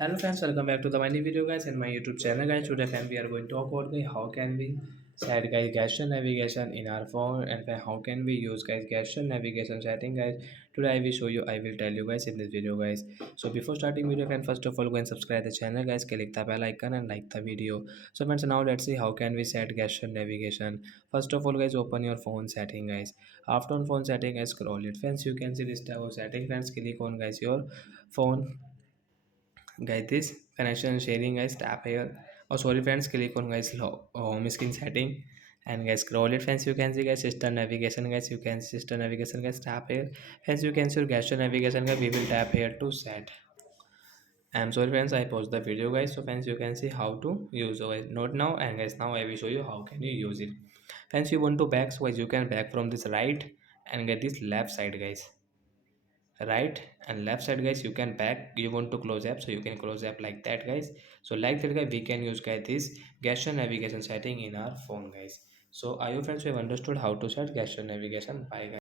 Hello friends, welcome back to the my new video guys in my YouTube channel guys. Today friend we are going to talk about how can we set guys gesture navigation in our phone and then how can we use guys gesture navigation setting guys. Today I will tell you guys in this video guys. So before starting video friend, first of all go and subscribe the channel guys, click the bell icon and like the video. So friends, now let's see how can we set gesture navigation. First of all guys, open your phone setting guys. After on phone setting guys, scroll it friends, you can see this type of setting friends. Click on guys your phone guys, this connection and sharing guys, tap here. Oh sorry friends, click on guys home screen setting and guys scroll it friends, you can see guys system navigation guys, you can see system navigation guys, tap here friends, you can see your gesture navigation guys, we will tap here to set. I'm sorry friends, I paused the video guys. So friends, you can see how to use. So guys, not now, and guys now I will show you how can you use it. Friends, you want to back, so guys you can back from this right and get this left side guys, right and left side guys, you can back. You want to close app, so you can close app like that guys. So like that guys, we can use guys this gesture navigation setting in our phone guys. So I hope friends you have understood how to set gesture navigation. Bye guys.